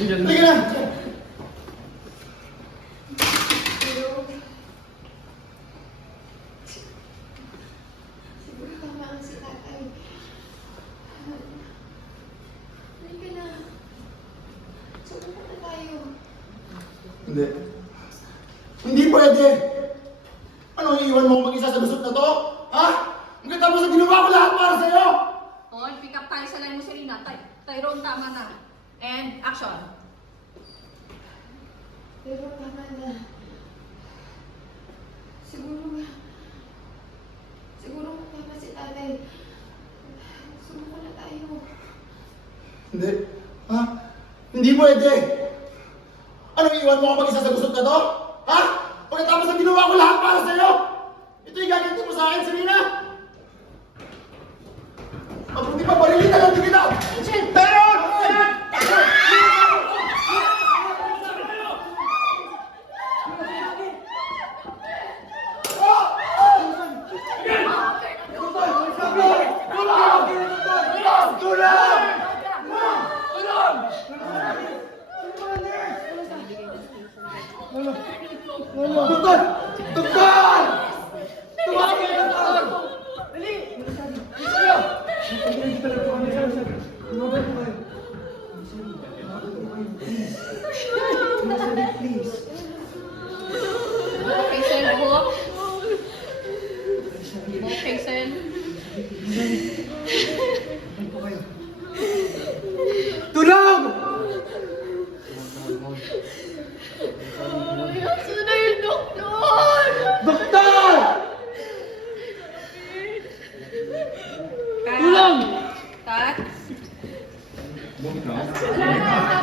Halika na! Siguro tama ang si tatay. Halika na. Subukan na tayo. Hindi. Hindi pwede! Ano, iiwan mo mag-isa sa lusot na to? Ha? Magkatapos na ginawa ko lahat para sa'yo! Hoy, pick up tayo sa line mo, Serena. Tyrone, tama na. And action. Pero tama na. Siguro tama si tatay. Subukan na tayo. Hindi. Ha? Hindi pwede! Ano, iiwan mo ako mag-isa sa lusot na to? Ha? Pagkatapos na ginawa ko lahat para sa'yo! Ito yung gaganti mo sa akin, Serena! Mabuti pa, barilin na lang din kita! Pero! Doktor! Doktor! Tumawag kayo, doktor! Dali! Okay, Sen. Buhok. Okay, Sen. Tulong! Saan na yung doktor? Doktor! Cut. Tulong! Cut. Wala na.